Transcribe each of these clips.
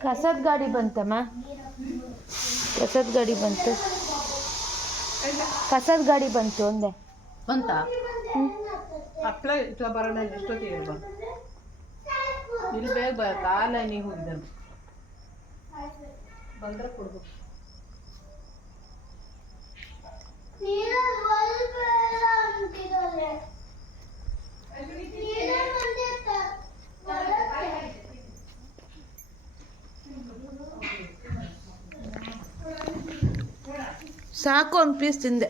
ಕಸದ ಗಾಡಿ ಬಂತಮ್ಮ ಕಸದ ಗಾಡಿ ಬಂತು ಕಸದ ಗಾಡಿ ಬಂತು ಅಂದೆ ಬಂತ ಹ್ಞೂ ಹಪ್ಳ ಇಟ್ಲ ಬರೋಣ ಎಷ್ಟೊತ್ತಿಗೆ ಬಂತು ಇಲ್ಲಿ ಬೇಗ ಬರುತ್ತಾ ಲೈನಿಗೆ ಹೋಗಿದ್ದಾನೆ ಬಂದ್ರೆ ಕೊಡ್ಬೇಕು ಸಾಕು ಒಂದು ಪೀಸ್ ತಿಂದೆ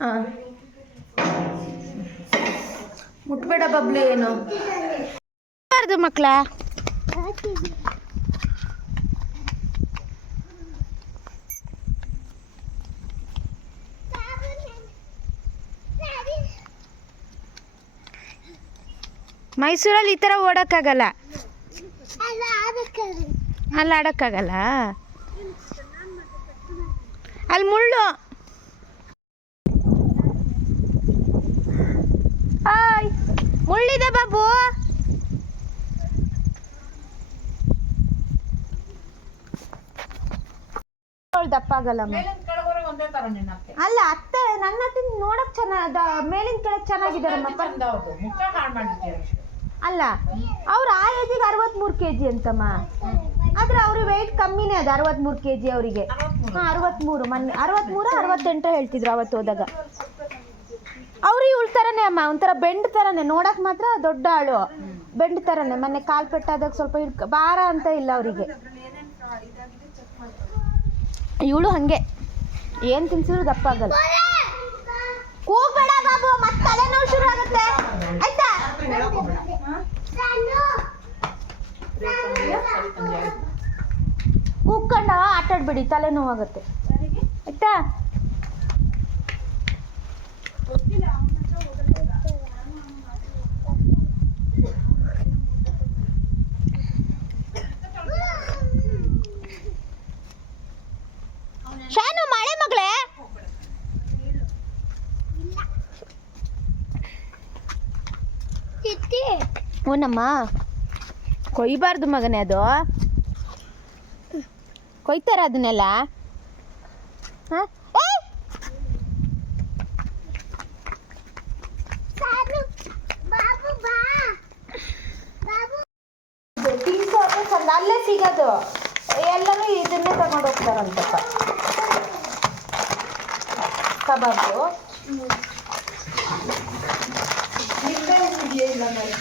ಹಾಂ ಮುಟ್ಬೇಡ ಬಬ್ಲು ಏನು ಬಾರ್ದು ಮಕ್ಕಳ ಮೈಸೂರಲ್ಲಿ ಈ ಥರ ಓಡೋಕ್ಕಾಗಲ್ಲ? ಅಲ್ಲಿ ಆಡೋಕ್ಕಾಗಲ್ಲ? ಅಲ್ಲಿ ಮುಳ್ಳು. ಹಾಯ್ ಮುಳ್ಳಿದೆ ಬಾಬು. ಅವ್ಳ್ ದಪ್ಪ ಆಗಲ್ಲಮ್ಮ ಮೇಲಿನ ಕೆಳಗಡೆ ಒಂದೇ ತರ ನಿನ್ನ ಅತ್ತೆ ಅಲ್ಲ ಅತ್ತೆ ನನ್ನ ಅತ್ತೆ ನೋಡಕ್ ಚೆನ್ನಾಗ ಮೇಲಿನ ಕೆಳಗೆ ಚೆನ್ನಾಗಿದ್ದಾರಮ್ಮ ಅಲ್ಲ, ಅವ್ರು ಆ ಏಜಿಗೆ ಅರವತ್ಮೂರು ಕೆ ಜಿ ಅಂತಮ್ಮ. ಆದ್ರೆ ಅವ್ರ ವೆಯ್ಟ್ ಕಮ್ಮಿನೇ ಅದು, ಅರವತ್ಮೂರು ಕೆ ಜಿ ಅವರಿಗೆ. ಹಾಂ, ಅರವತ್ಮೂರು, ಮೊನ್ನೆ, ಅರವತ್ಮೂರು, ಅರವತ್ತೆಂಟು ಹೇಳ್ತಿದ್ರು ಅವತ್ತು ಹೋದಾಗ. ಅವ್ರು ಇವಳ ಥರನೇ ಅಮ್ಮ, ಒಂಥರ ಬೆಂಡ್ ಥರನೇ ನೋಡಕ್ ಮಾತ್ರ ದೊಡ್ಡ ಆಳು. ಬೆಂಡ್ ಥರನೇ ಮೊನ್ನೆ ಕಾಲ್ ಪೆಟ್ಟಾದಾಗ ಸ್ವಲ್ಪ ಇಡ್ ಭಾರ ಅಂತ ಇಲ್ಲ ಅವರಿಗೆ. ಇವಳು ಹಂಗೆ. ಏನು ತಿನ್ಸಿದ್ರು ದಪ್ಪ ಆಗಲ್ಲ. ಕೂಗ್ಬೇಡ ಬಾಬು, ಮತ್ತೆ ತಲೆನೋವು ಶುರು ಆಗುತ್ತೆ. ಆಯ್ತಾ? ಕೂಗ್ಕೊಂಡ ಆಟಾಡ್ಬೇಡಿ ತಲೆನೋವಾಗುತ್ತೆ. ಆಯ್ತಾ ಶಾನು ಮಳೆ ಮಗಳೇ ಓನಮ್ಮ ಕೊಯ್ಬಾರ್ದು ಮಗನೇ ಅದು. ಕೊಯ್ತಾರ ಅದನ್ನೆಲ್ಲ? ಹಾಂ? ಅಲ್ಲೇ ಸಿಗೋದು. ಎಲ್ಲರೂ ಇದನ್ನೇ ತಗೊಂಡು ಹೋಗ್ತಾರಂತಪ್ಪ ಕಬಾಬು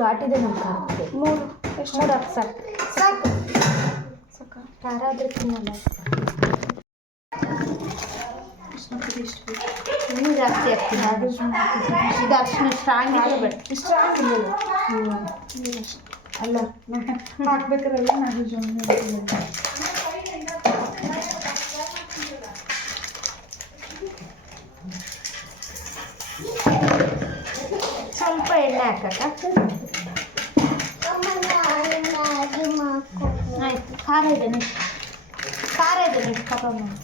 ಘಾಟಿದೆ ನಮ್ಮ ಖಾರಕ್ಕೆ ಮೂರು. ಎಷ್ಟು ಹಾಕಿ ಸಾಕು. ಸಾಕು. ಸಾಕು. ಖಾರ ಆದ್ರೆ ತಿನ್ನಲ್ಲ ಇನ್ನೂ ಜಾಸ್ತಿ ಆಗ್ತೀನಿ ಅದು ಇದು ಅರ್ಶಿನ ಸ್ಟ್ರಾಂಗ್ ಇದ್ರೆ ಬೇಡ. ಸ್ಟ್ರಾಂಗ್ ಇರಲಿಲ್ಲ ಅಲ್ಲ ಹಾಕ್ಬೇಕಾರಲ್ಲ ನಾನು ಜೊಮ್ಮೆ ಸ್ವಲ್ಪ ಎಣ್ಣೆ ಹಾಕಕ್ಕ? ಆಯ್ತು ಖಾರ ಇದೆ ಖಾರ ಇದೆ ನೆಕ್ಸ್ಟ್ ಕಬಾಬ್ ಮಾಡಿ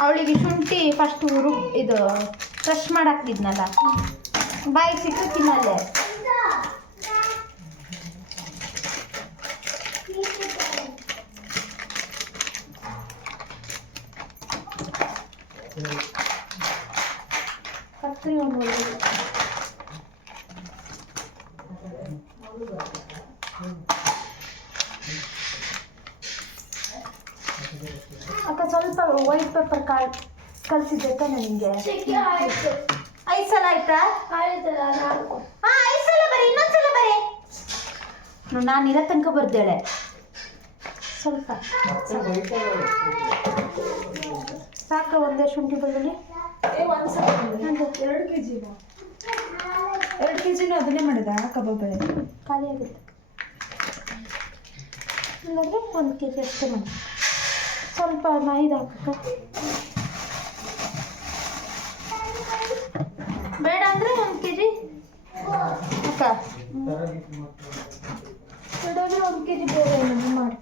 ಅವಳಿಗೆ ಶುಂಠಿ ಫಸ್ಟ್ ರು ಇದು ಫ್ರೆಶ್ ಮಾಡಾಕ್ತಿದ್ನಲ್ಲ? ಬಾಯಿಗೆ ಸಿಕ್ಕು ತಿನ್ನಲ್ಲೇ ಕತ್ರಿ ಒಂದು ಒಳ್ಳೆದು. ಅಕ್ಕ ಸ್ವಲ್ಪ ವೈಟ್ ಪೇಪರ್ ಕಾಲ್ ಕಳಿಸಿದ್ದೆ ಅಕ್ಕ ನಿಮಗೆ ಐದು ಸಲ ಆಯ್ತಾ? ಹಾಂ ಐದು ಸಲ ಬರೀ ಇನ್ನೊಂದ್ಸಲ ನಾನು ಇರೋ ತನಕ ಬರ್ದೇಳೆ. ಸ್ವಲ್ಪ ಸಾಕ ಒಂದೇ ಶುಂಠಿ ಬೆಳ್ಳುಳ್ಳಿ. ಎರಡು ಕೆ ಜಿ ಎರಡು ಕೆ ಜಿನೂ ಅದನ್ನೇ ಮಾಡಿದ ಕಬಾಬ್ ಖಾಲಿ ಆಗುತ್ತೆ ಇಲ್ಲಾಂದರೆ ಒಂದು ಕೆ ಜಿ ಅಷ್ಟೇ ಮಾಡಿ ಸ್ವಲ್ಪ ಮೈದಾ ಹಾಕಕ್ಕ. ಬೇಡ ಅಂದರೆ ಒಂದು ಕೆ ಜಿ ಅಕ್ಕ. ಬೇಡ ಅಂದರೆ ಒಂದು ಕೆ ಜಿ ಬೇರೆ ಏನಾದರೂ ಮಾಡಿ.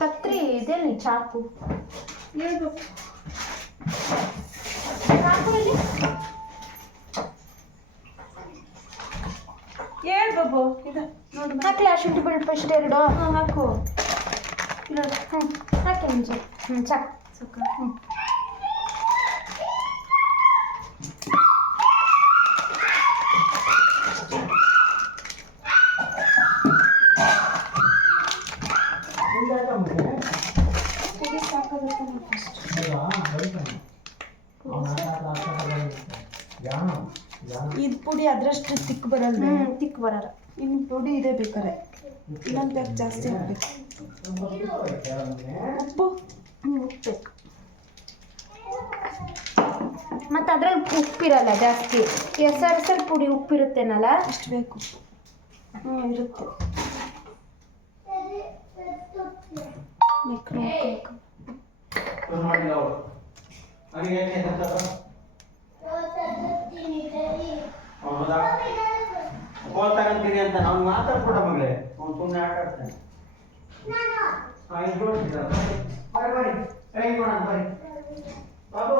ಕತ್ರಿ ಇದೆಲ್ಲಿ ಚಾಕು. ಹೇಳ್ಬೇಕು. ಚಾಕು ಇಲ್ಲಿ ಹೇಳ್ ಬಾಬು ಇದು ನೋಡಿ ಹಾಕ್ಲಿ ಶುಂಠಿ ಬೆಳ್ಳುಳ್ಳಿ ಪೇಸ್ಟ್ ಎರಡು. ಹಾಕು. ಹಾಕಿ ಮುಂಚೆ. ಹ್ಞೂ ಸಾಕು ಸಾಕ. ಹ್ಞೂ ಇದು ಸಾಕಾಗುತ್ತೆ ನೋಡಿ ಫಸ್ಟ್ ಇದು ಪುಡಿ ಅದ್ರಷ್ಟು ತಿಕ್ ಬರಲ್ಲ ಹ್ಞೂ ತಿಕ್ ಬರೋಲ್ಲ. ಇನ್ನು ಪುಡಿ ಇದೆ ಬೇಕಾರೆ. ಇನ್ನೊಂದು ಪ್ಯಾಕ್ ಜಾಸ್ತಿ ಹಾಕ್ಬೇಕು. ಉಪ್ಪು? ಹ್ಞೂ ಮತ್ತೆ ಮತ್ತು ಅದ್ರಲ್ಲಿ ಉಪ್ಪಿರಲ್ಲ ಜಾಸ್ತಿ. ಹೆಸರು ಹೆಸರು ಪುಡಿ ಉಪ್ಪಿರುತ್ತೇನಲ್ಲ ಅಷ್ಟು ಬೇಕು. ಹ್ಞೂ ಇರುತ್ತೆ. ಮಿಕ್ರೋ ಹಾಕ್ಬೇಕು. ಫೋನ್ ತಗೊಂತೀನಿ ಅಂತ ನಾವು ಮಾತಾಡ್ಬಿಡ ಮಗಳೇ. ಅವ್ನು ಸುಮ್ಮನೆ ಆಟ ಆಡ್ತಾನೆ. ಹಾಂ ಇದು ಬರ್ರಿ ಬರ್ರಿ ಟ್ರೈ ಮಾಡೋಣ ಬರ್ರಿ ಬಾಬು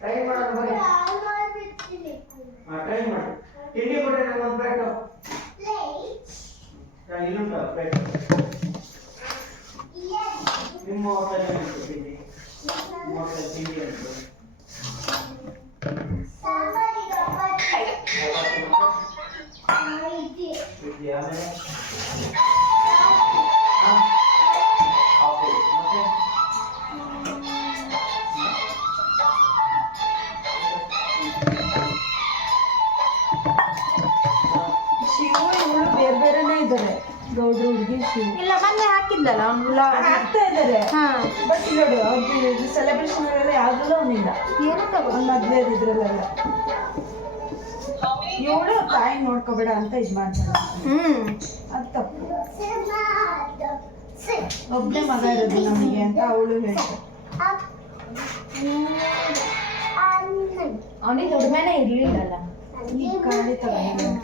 ಟ್ರೈ ಮಾಡೋಣ ಬರಿ ಹಾಂ ಟ್ರೈ ಮಾಡಿ. ತಿಂಡಿ ಕೊಡ್ರಿ ನಂಗೆ ಒಂದು ಪ್ಲೇಟು ಇಲ್ಲುಂಟ ಪ್ಲೇಟ್ ನಿಮ್ಮ ಹೋಟೆಲ್ ತಿಂಡಿ. ನಿಮ್ಮ ಹೋಟೆಲ್ ತಿಂಡಿ ಅಂತ ಇಡ್ಲಿ ಆಮೇಲೆ ಗೌಡ್ರು ಹುಡುಗಿ ಇಲ್ಲ ಮೊನ್ನೆ ಹಾಕಿದ್ಲಲ್ಲ ಅವ್ನು ಹಾಕ್ತಾ ಇದ್ದಾರೆ ಬಟ್ ನೋಡಿ ಅವ್ರದ್ದು ಸೆಲೆಬ್ರೇಷನ್ ಯಾವ್ದ್ರಲ್ಲೂ ಅವನಿಲ್ಲ ಏನಕ್ಕ ಒಂದು ಹದಿನೈದು ಇದ್ರಲ್ಲೆಲ್ಲ. ಇವಳು ತಾಯಿ ನೋಡ್ಕೋಬೇಡ ಅಂತ ಇದು ಮಾಡ್ತಾಳೆ ಹ್ಞೂ ಅದು ತಪ್ಪು. ಒಬ್ಬನೇ ಮಗ ಇರೋದು ನಮಗೆ ಅಂತ ಅವಳು ಹೇಳ್ತಾರೆ. ಅವನಿಗೆ ದುಡಿಮೆನೇ ಇರಲಿಲ್ಲಲ್ಲ. ಈ ಕಾಲಿ ತಗೊಂಡಿಲ್ಲ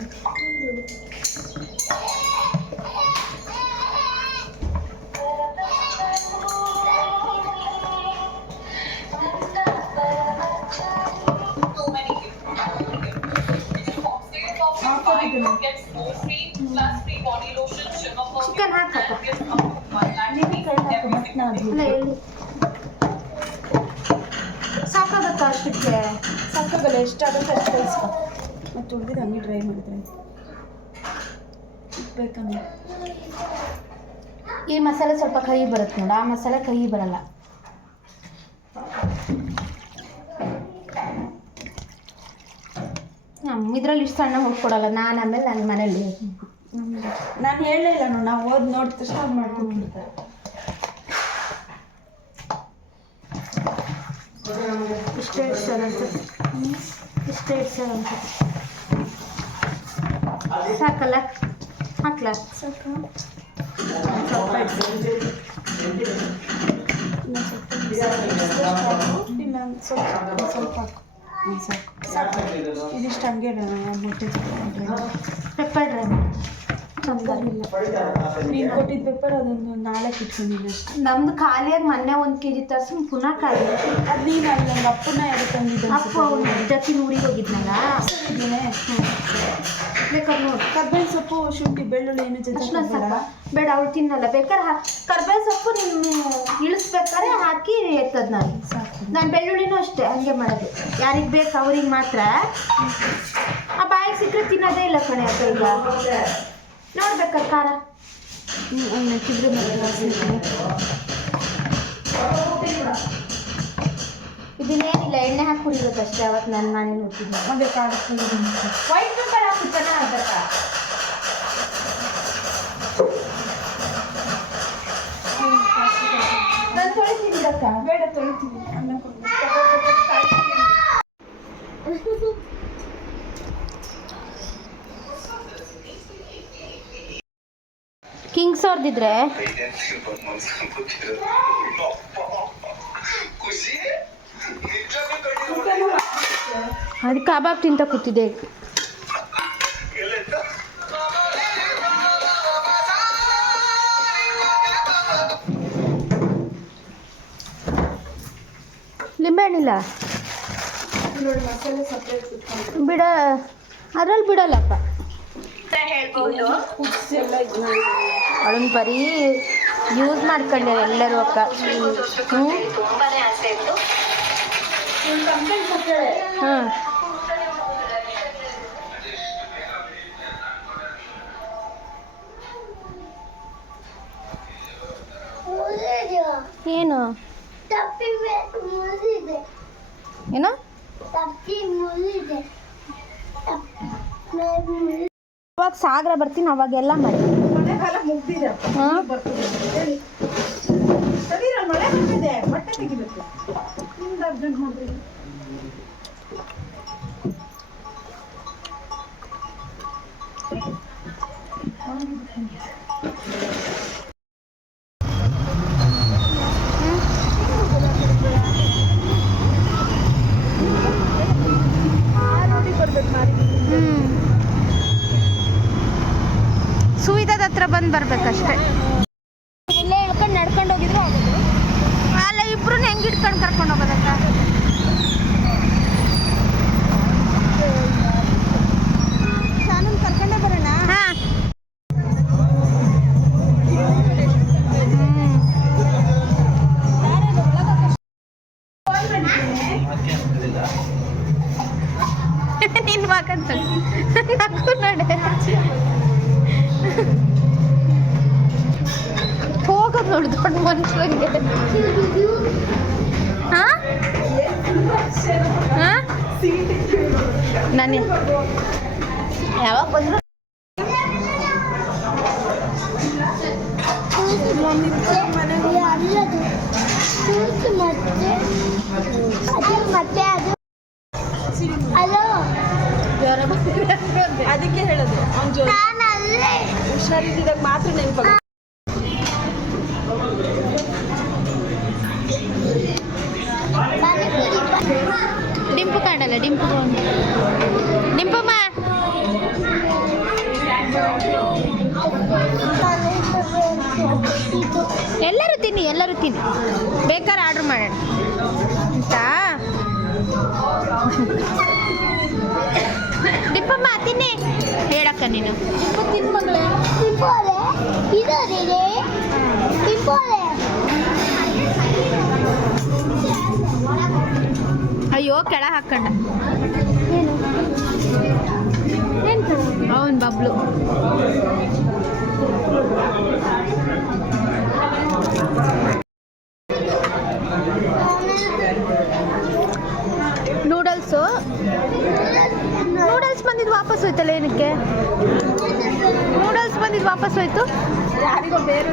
ಚಿಕನ್ ಹಾಕಕ್ಕ ನೀವೇ ಕೈ ಹಾಕು ಮತ್ತೆ ನಾನು ಅಲ್ಲ ಎಲ್ಲಿ ಸಾಕಾಗತ್ತ ಅಷ್ಟಕ್ಕೆ ಸಾಕಾಗಲ್ಲ ಎಷ್ಟಾಗುತ್ತೆ ಅಷ್ಟು ಕಳಿಸ್ಕೊ ಮತ್ತು ಉಳಿದಿದ್ದು ಹಂಗೆ ಡ್ರೈ ಮಾಡಿದ್ರೆ. ಬೇಕಂದ್ರೆ ಈ ಮಸಾಲೆ ಸ್ವಲ್ಪ ಕಹಿ ಬರುತ್ತೆ ನೋಡು ಆ ಮಸಾಲೆ ಕಹಿ ಬರಲ್ಲ. ನಮ್ಮ ಇದ್ರಲ್ಲಿ ಇಷ್ಟು ಸಣ್ಣ ಹುಡ್ಕೊಡಲ್ಲ ನಾನು ಆಮೇಲೆ ನನ್ನ ಮನೇಲಿ. ನಾನು ಹೇಳಲಿಲ್ಲ ನೋಡಿ ನಾವು ಓದಿ ನೋಡಿದ ತಕ್ಷಣ ಅವ್ರು ಮಾಡ್ಕೊಂಡ್ಬಿಡ್ತಾರೆ. ಇಷ್ಟೇ ಅನ್ಸುತ್ತೆ ಇಷ್ಟೇ ಅಂತ. ಸಾಕಲ್ಲ? ಹಾಕ್ಲಾ? ಸಾಕು. ಇಲ್ಲ ಸ್ವಲ್ಪ ಸ್ವಲ್ಪ ಸಾಕು. ಸಾಕು. ಇದಿಷ್ಟು ಹಂಗೆ ಪೆಪ್ಪರ್ ನೀನು ಕೊಟ್ಟಿದ್ದ ಪೇಪರ್ ಅದೊಂದು ನಾಲ್ಕು ಇಟ್ಕೊಂಡಿದ್ದೆ ನಮ್ದು ಖಾಲಿಯಾಗಿ ಮೊನ್ನೆ ಒಂದು ಕೆ ಜಿ ತರ್ಸಿ ಪುನಃ ಖಾಲಿ. ಅದು ನೀನು ಅಲ್ಲಿ ಅಪ್ಪನ ಯಾರು ತಂದಿದ್ದೆ ಅಪ್ಪ ಅವ್ನು ಜೊತೆ ಊರಿಗೆ ಹೋಗಿದ್ನಲ್ಲ? ಕರ್ಬೇವಿನ ಸೊಪ್ಪು ಶುಂಠಿ ಬೆಳ್ಳುಳ್ಳಿ ಏನು ಜೊತೆ ಬೇಡ ಅವ್ಳು ತಿನ್ನಲ್ಲ. ಬೇಕಾದ್ರೆ ಹಾ ಕರ್ಬೇವು ಸೊಪ್ಪು ನಿಮ್ಮ ಇಳಿಸ್ಬೇಕಾದ್ರೆ ಹಾಕಿ ಎತ್ತದ್ ನಾನು. ನಾನು ಬೆಳ್ಳುಳ್ಳಿನೂ ಅಷ್ಟೇ ಹಂಗೆ ಮಾಡೋದು. ಯಾರಿಗೆ ಬೇಕು ಅವ್ರಿಗೆ ಮಾತ್ರ. ಆ ಬಾಯಿಗೆ ಸಿಕ್ಕರೆ ತಿನ್ನೋದೇ ಇಲ್ಲ ಕಣೆ ಅಪ್ಪ ಈಗ. ನೋಡ್ಬೇಕಾ ಖಾರ ಹ್ಞೂ ಅವ್ನು ನೆಕ್ಕಿದ್ರೆ ಮತ್ತೆ ವಾಸನೆ ಇದನ್ನೇನಿಲ್ಲ ಎಣ್ಣೆ ಹಾಕಿ ಕುಡಿಬೇಕಷ್ಟೇ ಅವತ್ತು ನಾನು ನಾನೇ ನೋಡ್ತಿದ್ದೆ ಅದೇ ಕಾಡುತ್ತೆ ವೈಟ್ ಪೇಪರ್ ಹಾಕುತ್ತಾನ ಅದಕ್ಕ ನಾನು ತೊಳಿತಿದ್ದಕ್ಕ ಬೇಡ ತೊಳಿತೀವಿ ಅನ್ನ ಕೊಡು. ಕಿಂಗ್ಸ್ ಅವ್ರದಿದ್ರೆ? ಅದು ಕಬಾಬ್ ತಿಂತ ಕೂತಿದೆ ಲಿಂಬೆಹಣ್ಣಿಲ್ಲ ಬಿಡ ಅದ್ರಲ್ಲಿ ಬಿಡಲ್ಲಪ್ಪ. ಮಾಡಿದ್ದೀನಿ. ಅವಳನ್ನ ಬರೀ ಯೂಸ್ ಮಾಡ್ಕೊಂಡ್ಯಾರ ಎಲ್ಲರೂ ಅಕ್ಕ. ಹ್ಞೂ ಹಾಂ. ಏನು? ತಪ್ಪಿ ಮುರಿದೆ. ಏನು ತಪ್ಪಿ ಅವಾಗ ಸಾಗರ ಬರ್ತೀನಿ ಅವಾಗೆಲ್ಲ ಮಾಡಿ. ಮಳೆ ಬಂದು ಬರ್ಬೇಕಷ್ಟೇ. ಇಲ್ಲೇ ಇಳ್ಕೊಂಡು ನಡ್ಕೊಂಡು ಹೋಗಿದ್ರು ಅಲ್ಲ ಇಬ್ರು ಹೆಂಗೆ ಇಟ್ಕೊಂಡು ಕರ್ಕೊಂಡು ಹೋಗೋದಕ್ಕ? ಕರ್ಕೊಂಡೇ ಬರೋಣ? ಹಾಂ. ನಿನ್ ಮಾಕಂತ ನಕ್ಕು ನಡೆ. ನಾನು ಯಾವಾಗ ಬಂದ್ರು? ಅದಕ್ಕೆ ಹೇಳೋದು. ಹುಷಾರಿದ್ದಾಗ ಮಾತ್ರ ನೆನಪಾಗ ತಿನ್ನಿ ಎಲ್ಲರೂ ತಿನ್ನಿ. ಬೇಕಾದ್ರೆ ಆರ್ಡ್ರ್ ಮಾಡೋಣ. ಅಂತ ದೀಪಮ್ಮ ತಿನ್ನಿ. ಹೇಳಕ್ಕ ನೀನು. ಅಯ್ಯೋ ಕೆಳ ಹಾಕೊಂಡ ಅವನ್ ಬಬ್ಲು. ನೂಡಲ್ಸು ನೂಡಲ್ಸ್ ಬಂದಿದ್ದು ವಾಪಸ್ ಹೋಯ್ತಲ್ಲ ಏನಕ್ಕೆ? ನೂಡಲ್ಸ್ ಬಂದಿದ್ದು ವಾಪಸ್ ಹೋಯ್ತು? ಯಾರಿಗೋ ಬೇರೆ